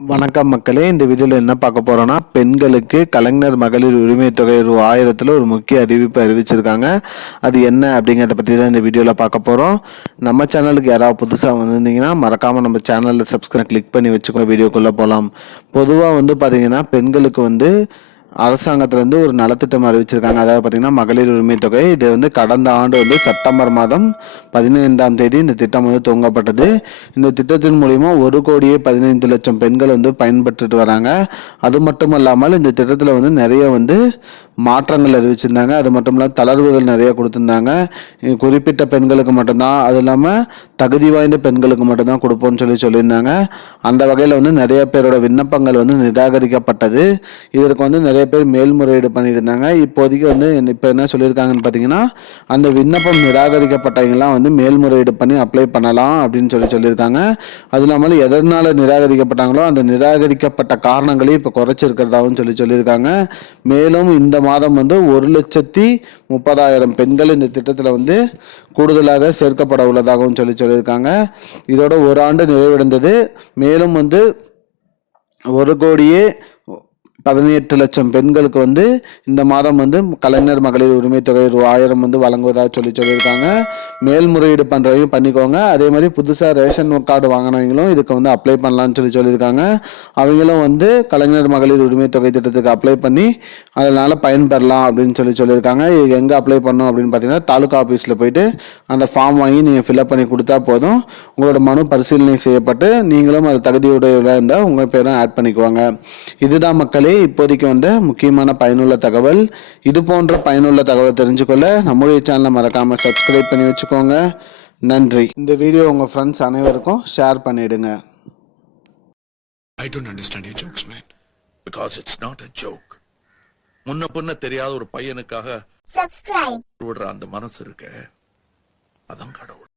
வணக்கம் மக்களே, இந்த வீடியோவில் என்ன பார்க்க போகிறோன்னா, பெண்களுக்கு கலைஞர் மகளிர் உரிமை தொகை ரூ. 1000 ஒரு முக்கிய அறிவிப்பு அறிவிச்சிருக்காங்க. அது என்ன அப்படிங்கிறத பற்றி தான் இந்த வீடியோவில் பார்க்க போகிறோம். நம்ம சேனலுக்கு யாராவது புதுசாக வந்திருந்தீங்கன்னா மறக்காமல் நம்ம சேனலில் சப்ஸ்கிரைப் கிளிக் பண்ணி வச்சுக்கோ. வீடியோக்குள்ளே போகலாம். பொதுவாக பார்த்தீங்கன்னா பெண்களுக்கு அரசாங்கத்திலேருந்து ஒரு நலத்திட்டம் அறிவிச்சிருக்காங்க. அதாவது பார்த்திங்கன்னா மகளிர் உரிமை தொகை. இது கடந்த ஆண்டு செப்டம்பர் மாதம் 15ஆம் தேதி இந்த திட்டம் துவங்கப்பட்டது. இந்த திட்டத்தின் மூலிமா 1,15,00,000 பெண்கள் பயன்பெற்றுட்டு வராங்க. அது மட்டும் இல்லாமல் இந்த திட்டத்தில் நிறைய மாற்றங்கள் அறிவிச்சிருந்தாங்க. அது மட்டும் இல்லாமல் தளர்வுகள் நிறைய கொடுத்துருந்தாங்க. குறிப்பிட்ட பெண்களுக்கு மட்டும்தான், அது இல்லாமல் தகுதி வாய்ந்த பெண்களுக்கு மட்டும்தான் கொடுப்போம்னு சொல்லியிருந்தாங்க. அந்த வகையில் நிறைய பேரோட விண்ணப்பங்கள் நிராகரிக்கப்பட்டது. இதற்கு நிறைய பேர் மேல்முறையீடு பண்ணியிருந்தாங்க. இப்போதைக்கு இப்போ என்ன சொல்லியிருக்காங்கன்னு பார்த்தீங்கன்னா, அந்த விண்ணப்பம் நிராகரிக்கப்பட்டவங்களாம் மேல்முறையீடு பண்ணி அப்ளை பண்ணலாம் அப்படின்னு சொல்லியிருக்காங்க. அது இல்லாமல் எதனால் நிராகரிக்கப்பட்டாங்களோ அந்த நிராகரிக்கப்பட்ட காரணங்களையும் இப்போ குறைச்சிருக்கிறதாகவும் சொல்லியிருக்காங்க. மேலும் இந்த மாதம் 1,30,30,000 பெண்கள் இந்த திட்டத்தில் கூடுதலாக சேர்க்கப்பட உள்ளதாகவும் சொல்லியிருக்காங்க. இதோட ஒரு ஆண்டு நிறைவடைந்தது. மேலும் 1,18,00,000 பெண்களுக்கு இந்த மாதம் கலைஞர் மகளிர் உரிமை தொகை ரூ. 1000 வழங்குவதாக சொல்லியிருக்காங்க. மேல்முறையீடு பண்ணுறவங்க பண்ணிக்கோங்க. அதே மாதிரி புதுசாக ரேஷன் கார்டு வாங்கினவங்களும் இதுக்கு அப்ளை பண்ணலான்னு சொல்லியிருக்காங்க. அவங்களும் கலைஞர் மகளிர் உரிமை தொகை திட்டத்துக்கு அப்ளை பண்ணி அதனால் பயன்பெறலாம் அப்படின்னு சொல்லியிருக்காங்க. இது எங்கே அப்ளை பண்ணணும் அப்படின்னு பார்த்தீங்கன்னா, தாலுகா ஆஃபீஸில் போயிட்டு அந்த ஃபார்ம் வாங்கி நீங்கள் ஃபில்அப் பண்ணி கொடுத்தா போதும். உங்களோட மனு பரிசீலனை செய்யப்பட்டு நீங்களும் அது தகுதியுடையவராக இருந்தால் உங்கள் பேரும் ஆட் பண்ணிக்குவாங்க. இதுதான் மக்களே இப்போதைக்கு முக்கியமான பயனுள்ள தகவல். இது போன்ற பயனுள்ள தகவலை தெரிஞ்சுக்கொள்ள நம்முடைய சேனலை மறக்காமல் சப்ஸ்கிரைப் பண்ணி வச்சுக்கோங்க. நன்றி. இந்த வீடியோ உங்கள் ஃப்ரெண்ட்ஸ் அனைவருக்கும் ஷேர் பண்ணிடுங்க. I don't understand your jokes, man. Because it's not a joke. முன்ன பின்ன தெரியாத ஒரு பையனுக்காக விடுற அந்த மனசு இருக்க, அதான் கடவுள்.